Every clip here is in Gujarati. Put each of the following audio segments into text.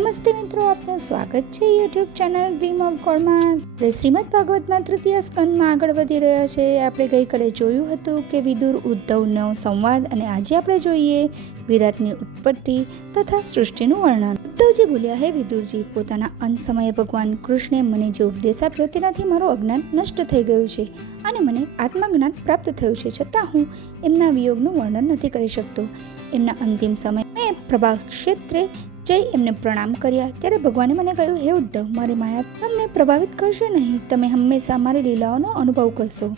નમસ્તે મિત્રો, આપનું સ્વાગત છે યુટ્યુબ ચેનલ ડ્રીમ ઓફ ગોડમાં. શ્રીમદ ભાગવતમાં તૃતીય સ્કંદમાં આગળ વધી રહ્યા છે. આપણે ગઈકાલે જોયું હતું કે વિદુર ઉદ્ધવનો સંવાદ, અને આજે આપણે જોઈએ વિરાટની ઉત્પત્તિ તથા સૃષ્ટિનું વર્ણન. ઉદ્ધવજી બોલ્યા, હે વિદુરજી, પોતાના અંત સમયે ભગવાન કૃષ્ણે મને જે ઉપદેશ આપ્યો તેનાથી મારું અજ્ઞાન નષ્ટ થઈ ગયું છે અને મને આત્મજ્ઞાન પ્રાપ્ત થયું છે. છતાં હું એમના વિયોગનું વર્ણન નથી કરી શકતો. એમના અંતિમ સમયે પ્રભા ક્ષેત્રે જઈ એમને પ્રણામ કર્યા ત્યારે ભગવાને મને કહ્યું, હે ઉદ્ધવ, મારી માયા તમને પ્રભાવિત કરશે નહીં. તમે હંમેશા મારી લીલાઓનો અનુભવ કરશો.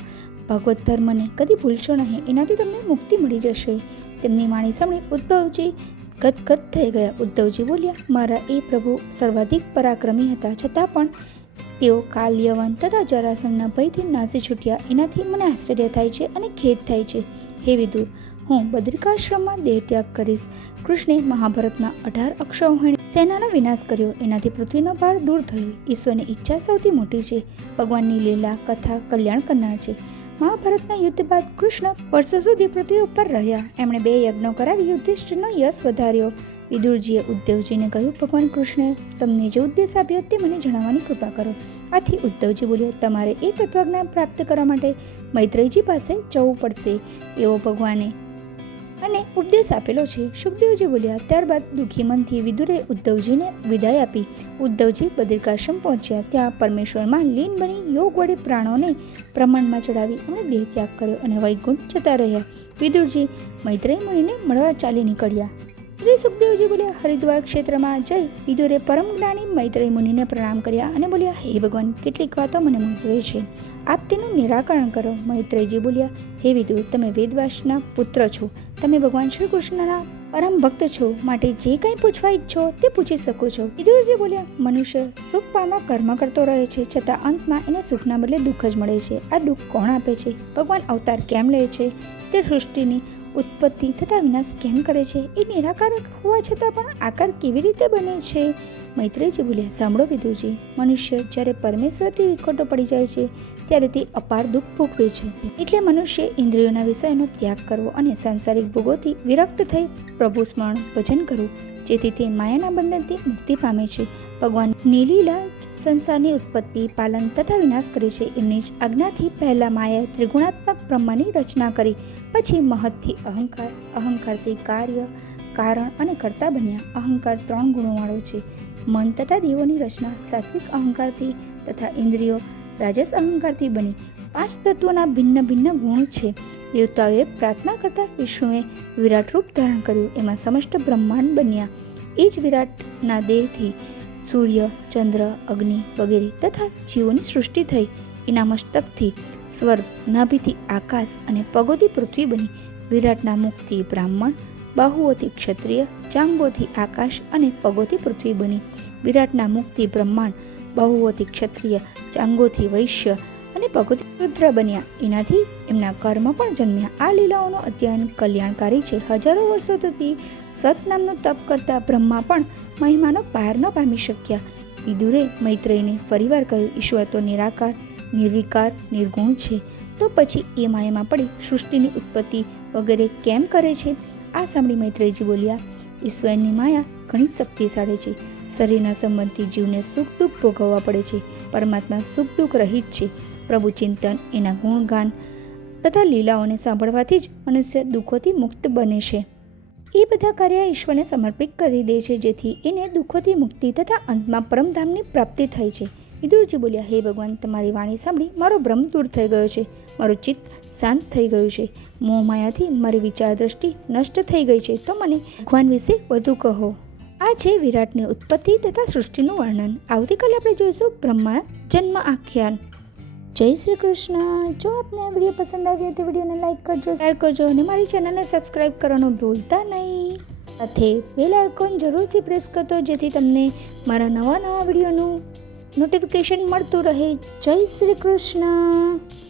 ભગવત ધર્મને કદી ભૂલશો નહીં, એનાથી તમને મુક્તિ મળી જશે. તેમની વાણી સાંભળી ઉદ્ધવજી ગદગદ થઈ ગયા. ઉદ્ધવજી બોલ્યા, મારા એ પ્રભુ સર્વાધિક પરાક્રમી હતા, છતાં પણ તેઓ કાલ, યવન તથા જરાસંઘના ભયથી નાસી છૂટ્યા. એનાથી મને આશ્ચર્ય થાય છે અને ખેદ થાય છે. હે વિદુર, હું બદ્રિકાશ્રમમાં દેહ ત્યાગ કરીશ. કૃષ્ણે મહાભારતમાં 18 અક્ષૌહિણી સેનાનો વિનાશ કર્યો. એનાથી પૃથ્વીનો ભાર દૂર થયો. ઈશ્વરની ઈચ્છા સૌથી મોટી છે. ભગવાનની લીલા કથા કલ્યાણ કરનાર છે. મહાભારતના યુદ્ધ બાદ કૃષ્ણ વર્ષો સુધી પૃથ્વી ઉપર રહ્યા. એમણે 2 યજ્ઞો કરાવી યુધિષ્ઠિરનો યશ વધાર્યો. વિદુરજીએ ઉદ્ધવજીને કહ્યું, ભગવાન કૃષ્ણે તમને જે ઉદ્દેશ આપ્યો તે મને જણાવવાની કૃપા કરો. આથી ઉદ્ધવજી બોલ્યા, તમારે એ તત્વજ્ઞાન પ્રાપ્ત કરવા માટે મૈત્રેયજી પાસે જવું પડશે. એવો ભગવાને અને ઉપદેશ આપેલો છે. સુખદેવજી બોલ્યા. ત્યારબાદ દુઃખી મનથી વિદુરે ઉદ્ધવજીને વિદાય આપી. ઉદ્ધવજી બદ્રિકાશ્રમ પહોંચ્યા. ત્યાં પરમેશ્વરમાં લીન બની યોગ વડે પ્રાણોને બ્રહ્માંડમાં ચડાવી એમણે દેહ ત્યાગ કર્યો અને વૈકુંઠ જતા રહ્યા. વિદુરજી મૈત્રેય મુનિને મળવા ચાલી નીકળ્યા. શ્રી સુખદેવજી બોલ્યા, હરિદ્વાર ક્ષેત્રમાં જઈ વિદુરે પરમ જ્ઞાની મૈત્રેય મુનિને પ્રણામ કર્યા અને બોલ્યા, હે ભગવાન, કેટલીક વાતો મને મૂંઝવે છે, આપ તેનું નિરાકરણ કરો. મૈત્રેયજી બોલ્યા, હે વિદુર, તમે વેદવ્યાસના પુત્ર છો. તમે ભગવાન શ્રી કૃષ્ણના પરમ ભક્ત છો, માટે જે કંઈ પૂછવા ઈચ્છો તે પૂછી શકો છો. વિદુરજી બોલ્યા, મનુષ્ય સુખ પામવા કર્મ કરતો રહે છે, છતાં અંતમાં એને સુખના બદલે દુઃખ જ મળે છે. આ દુઃખ કોણ આપે છે? ભગવાન અવતાર કેમ લે છે? તે સૃષ્ટિની ઉત્પત્તિ તથા વિનાશ કેમ કરે છે? એ નિરાકારક હોવા છતાં પણ આકાર કેવી રીતે બને છે? મૈત્રેયજી બોલ્યા, સાંભળો વિદુરજી, મનુષ્ય જ્યારે પરમેશ્વરથી વિખોટો પડી જાય છે ત્યારે તે અપાર દુઃખ ભોગવે છે. એટલે મનુષ્ય ઇન્દ્રિયોના વિષયનો ત્યાગ કરવો અને સાંસારિક ભોગોથી વિરક્ત થઈ પ્રભુ સ્મરણ ભજન કરવું, જેથી તે માયાના બંધનથી મુક્તિ પામે છે. ભગવાન નીલીલા સંસારની ઉત્પત્તિ, પાલન તથા વિનાશ કરે છે. એમની જ આજ્ઞાથી પહેલા માયાએ ત્રિગુણાત્મક બ્રહ્માંડની રચના કરી, પછી મહત્થી અહંકાર, અહંકારથી કાર્ય, કારણ અને કર્તા બન્યા. અહંકાર 3 ગુણોવાળો છે. મન તથા દેવોની રચના સાત્વિક અહંકારથી તથા ઇન્દ્રિયો રાજસ અહંકારથી બની. 5 તત્વોના ભિન્ન ભિન્ન ગુણ છે. દેવતાઓએ પ્રાર્થના કરતા વિષ્ણુએ વિરાટ રૂપ ધારણ કર્યું. એમાં સમસ્ત બ્રહ્માંડ બન્યા. એ જ વિરાટના દેહથી સૂર્ય, ચંદ્ર, અગ્નિ વગેરે તથા જીવોની સૃષ્ટિ થઈ. એના મસ્તકથી સ્વર્ગ, નાભિથી આકાશ અને પગોથી પૃથ્વી બની. વિરાટના મુખથી બ્રાહ્મણ, બાહુઓથી ક્ષત્રિય, જાંઘોથી આકાશ અને પગોથી પૃથ્વી બની. વિરાટના મુખથી બ્રહ્માંડ, બાહુઓથી ક્ષત્રિય, જાંઘોથી વૈશ્ય અને પગોથી રુદ્ર બન્યા. એનાથી એમના કર્મ પણ જન્મ્યા. આ લીલાઓનો અધ્યયન કલ્યાણકારી છે. હજારો વર્ષો સુધી સત નામનું તપ કરતા બ્રહ્મા પણ મહિમાનો પાર ન પામી શક્યા. વિદુરે મૈત્રેયને ફરીવાર કહ્યું, ઈશ્વર તો નિરાકાર, નિર્વિકાર, નિર્ગુણ છે, તો પછી એ માયામાં પડી સૃષ્ટિની ઉત્પત્તિ વગેરે કેમ કરે છે? આ સાંભળી મૈત્રેયજી બોલ્યા, ઈશ્વરની માયા ઘણી શક્તિશાળી છે. શરીરના સંબંધથી જીવને સુખ દુઃખ ભોગવવા પડે છે. પરમાત્મા સુખ દુઃખ રહિત છે. પ્રભુ ચિંતન, એના ગુણગાન તથા લીલાઓને સાંભળવાથી જ મનુષ્ય દુઃખોથી મુક્ત બને છે. એ બધા કાર્ય ઈશ્વરને સમર્પિત કરી દે છે, જેથી એને દુઃખોથી મુક્તિ તથા અંતમાં પરમધામની પ્રાપ્તિ થાય છે. વિદુરજી બોલ્યા, હે ભગવાન, તમારી વાણી સાંભળી મારો ભ્રમ દૂર થઈ ગયો છે. મારું ચિત્ત શાંત થઈ ગયું છે. મોહ માયાથી મારી વિચાર દ્રષ્ટિ નષ્ટ થઈ ગઈ છે. તો મને ભગવાન વિશે વધુ કહો. આ છે વિરાટની ઉત્પત્તિ તથા સૃષ્ટિનું વર્ણન. આવતીકાલે આપણે જોઈશું બ્રહ્મા જન્મ આખ્યાન. જય શ્રી કૃષ્ણ. જો આપને આ વિડીયો પસંદ આવ્યો તો વિડીયોને લાઈક કરજો, શેર કરજો અને મારી ચેનલને સબસ્ક્રાઈબ કરવાનું ભૂલતા નહીં. સાથે બેલ આઇકોન જરૂરથી પ્રેસ કરજો, જેથી તમને મારા નવા વિડીયોનું નોટિફિકેશન મળતું રહે. જય શ્રી કૃષ્ણ.